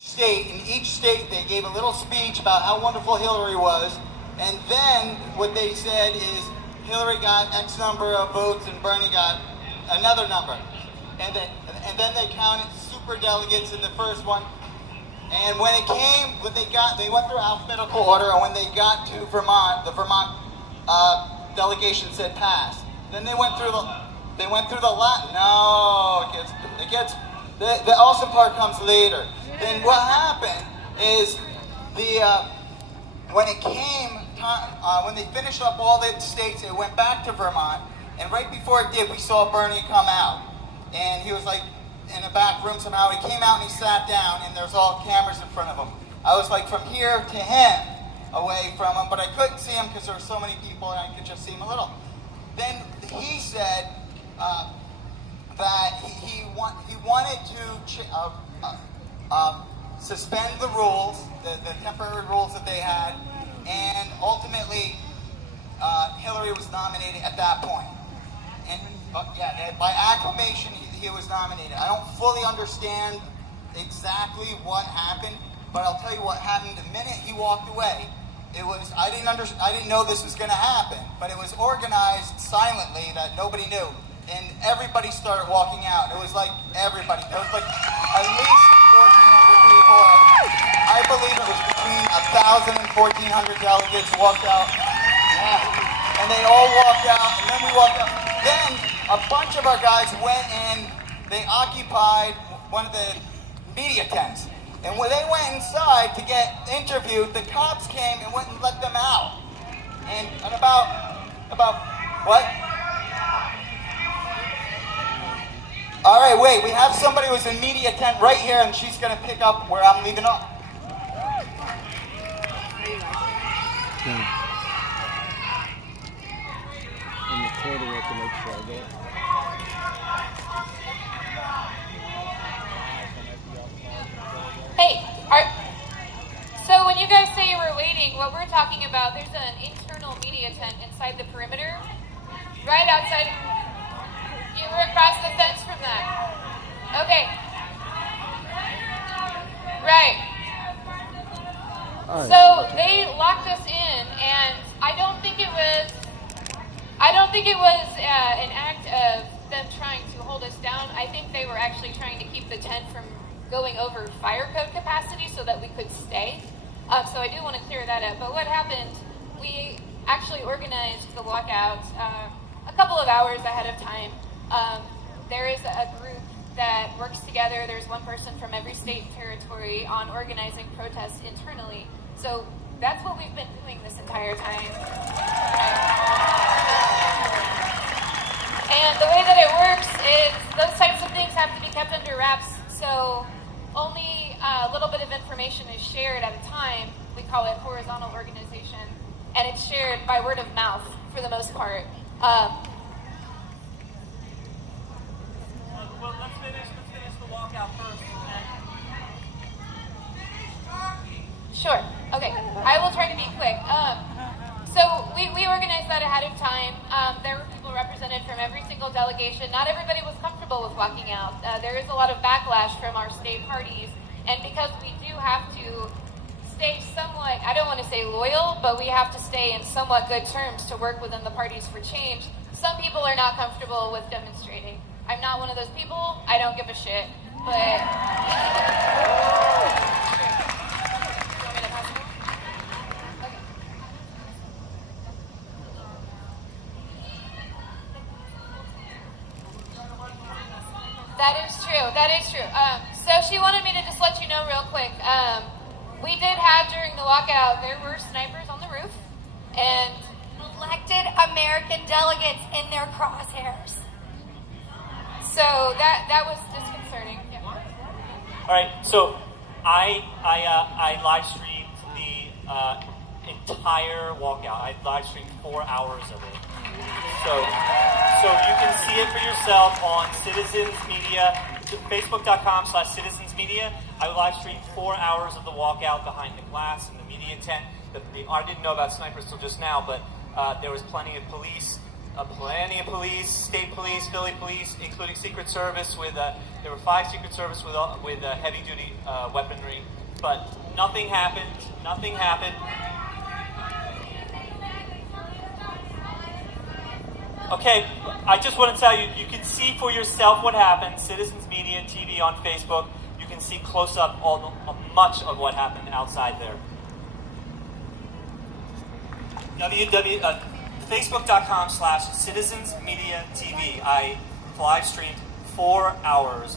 state. In each state, they gave a little speech about how wonderful Hillary was, and then what they said is Hillary got X number of votes and Bernie got another number, and then they counted super delegates in the first one. And when it came, they went through alphabetical order, and when they got to Vermont, the Vermont delegation said pass. Then they went through the Latin. No, the awesome part comes later. Then what happened is when it came time, when they finished up all the states, it went back to Vermont, and right before it did, we saw Bernie come out, and he was like in a back room somehow. He came out and he sat down, and there's all cameras in front of him. I was like from here to him, away from him, but I couldn't see him because there were so many people, and I could just see him a little. Then he said that he wanted to suspend the rules, the temporary rules that they had, and ultimately Hillary was nominated at that point. And by acclamation, he was nominated. I don't fully understand exactly what happened, but I'll tell you what happened the minute he walked away. I didn't know this was going to happen, but it was organized silently that nobody knew, and everybody started walking out. It was like everybody. There was like at least 1,400 people. I believe it was between 1,000 and 1,400 delegates walked out. Yeah. And they all walked out, and then we walked out. Then a bunch of our guys went in, they occupied one of the media tents. And when they went inside to get interviewed, the cops came and wouldn't let them out. And about what? All right, wait, we have somebody who's in media tent right here, and she's going to pick up where I'm leaving off. I'm recording it to make sure I get it. Hey, so when you guys say you were waiting, what we're talking about, there's an internal media tent inside the perimeter, right outside. You were across the fence from that. Okay. Right. So they locked us in, and I don't think it was an act of them trying to hold us down. I think they were actually trying to keep the tent from going over fire code capacity so that we could stay. So I do want to clear that up. But what happened, we actually organized the walkout a couple of hours ahead of time. There is a group that works together. There's one person from every state and territory on organizing protests internally. So that's what we've been doing this entire time. And the way that it works is those types of things have to be kept under wraps. So only a little bit of information is shared at a time. We call it horizontal organization, and it's shared by word of mouth for the most part. Well, let's finish the walkout first. Sure. Okay. I will try to be quick. So we organized that ahead of time. There were people represented from every single delegation. Not everybody was comfortable with walking out. There is a lot of backlash from our state parties. And because we do have to stay somewhat, I don't want to say loyal, but we have to stay in somewhat good terms to work within the parties for change. Some people are not comfortable with demonstrating. I'm not one of those people. I don't give a shit. But... That is true. So she wanted me to just let you know real quick. We did have during the walkout, there were snipers on the roof, and elected American delegates in their crosshairs. So that was disconcerting. Yeah. All right, so I live streamed the entire walkout. I live streamed 4 hours of it. So you can see it for yourself on Citizens Media, Facebook.com/Citizens Media. I live streamed 4 hours of the walkout behind the glass in the media tent. I didn't know about snipers till just now, but there was plenty of police plenty of police, state police, Philly police, including Secret Service. There were 5 Secret Service with heavy-duty weaponry, but nothing happened. Nothing happened. Okay, I just want to tell you, you can see for yourself what happened. Citizens Media TV on Facebook. You can see close up much of what happened outside there. Facebook.com/citizensmediatv. I live streamed 4 hours,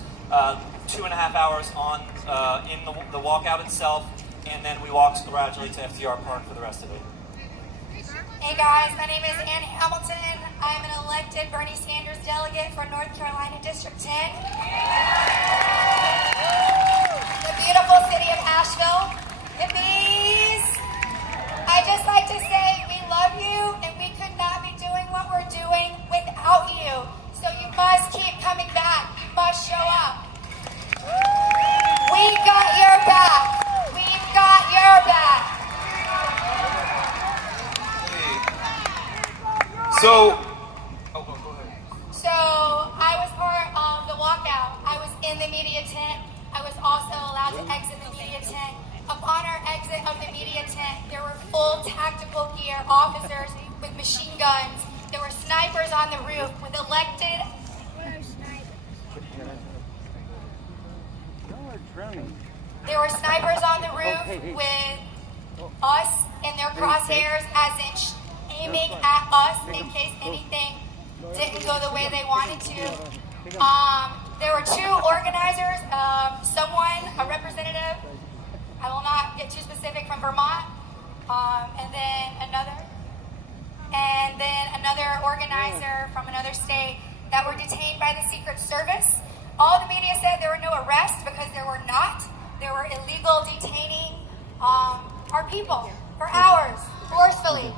2.5 hours on in the walkout itself, and then we walked gradually to FDR Park for the rest of it. Hey guys, my name is Ann Hamilton. I'm an elected Bernie Sanders delegate for North Carolina District 10. The beautiful city of Asheville. Hippies! I just like to say we love you and we could not be doing what we're doing without you. So you must keep coming back. You must show up. We got your back. We've got your back. So, go ahead. So I was part of the walkout. I was in the media tent. I was also allowed to exit the media tent. Upon our exit of the media tent, there were full tactical gear officers with machine guns. There were snipers on the roof with elected. There were snipers on the roof with us in their crosshairs, as in aiming at us in case anything didn't go the way they wanted to. There were 2 organizers, a representative, I will not get too specific, from Vermont, and then another organizer from another state that were detained by the Secret Service. All the media said there were no arrests because there were not. There were illegal detaining our people for hours, forcefully.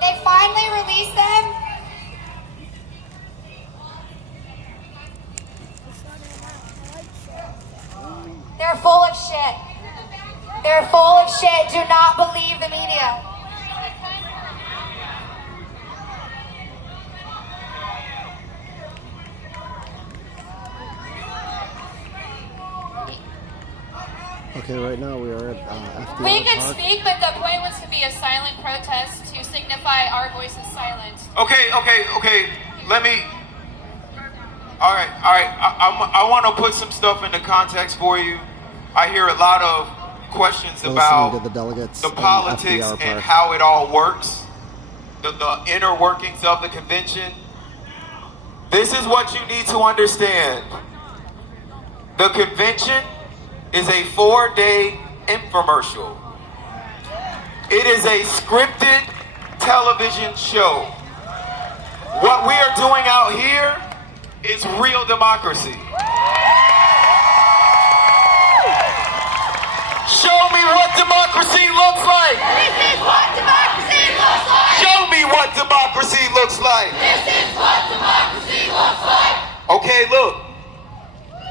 They finally released them. They're full of shit. They're full of shit. Do not believe the media. Okay, right now we are at FDR We can Park. speak, but the point was to be a silent protest to signify our voice is silent. okay. Let me. All right. I want to put some stuff into context for you. I hear a lot of questions You're about listening to the delegates the in politics FDR and Park. how it all works, the inner workings of the convention. This is what you need to understand. The convention is a 4-day infomercial. It is a scripted television show. What we are doing out here is real democracy. Show me what democracy looks like. This is what democracy looks like. Show me what democracy looks like. This is what democracy looks like. Okay, look.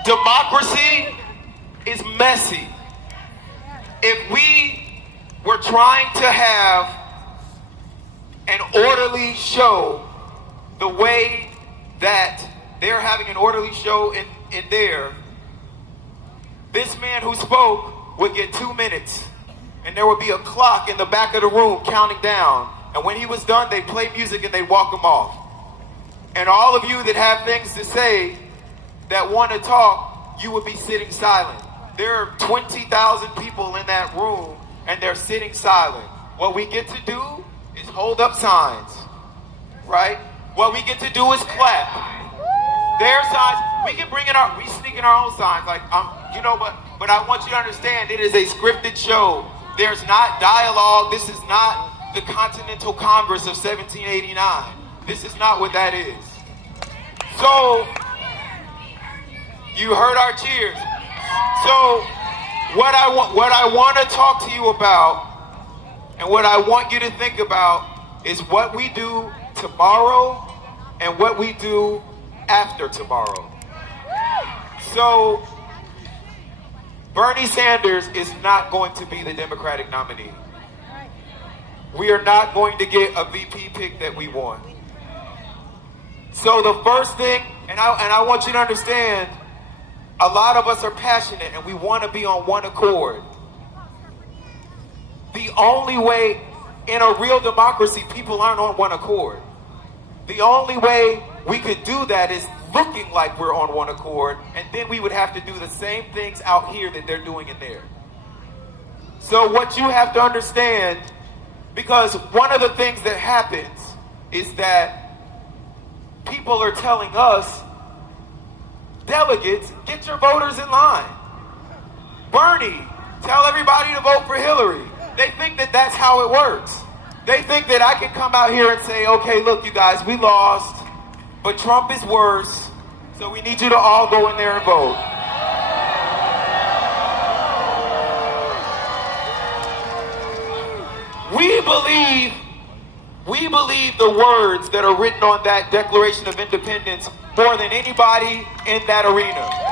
Democracy is messy. If we were trying to have an orderly show the way that they're having an orderly show in there, this man who spoke would get 2 minutes, and there would be a clock in the back of the room counting down, and when he was done, they'd play music and they'd walk him off. And all of you that have things to say, that want to talk, you would be sitting silent. There are 20,000 people in that room, and they're sitting silent. What we get to do is hold up signs, right? What we get to do is clap. Their signs, we can bring in we sneak in our own signs, like, but I want you to understand, it is a scripted show. There's not dialogue. This is not the Continental Congress of 1789. This is not what that is. So, you heard our cheers. So, what I want to talk to you about, and what I want you to think about, is what we do tomorrow and what we do after tomorrow. So, Bernie Sanders is not going to be the Democratic nominee. we are not going to get a VP pick that we want. So the first thing, and I want you to understand, a lot of us are passionate and we want to be on one accord. The only way in a real democracy, people aren't on one accord. The only way we could do that is looking like we're on one accord, and then we would have to do the same things out here that they're doing in there. So what you have to understand, because one of the things that happens is that people are telling us, delegates, get your voters in line. Bernie, tell everybody to vote for Hillary. They think that that's how it works. They think that I can come out here and say, okay, look, you guys, we lost, but Trump is worse, so we need you to all go in there and vote. We believe the words that are written on that Declaration of Independence more than anybody in that arena.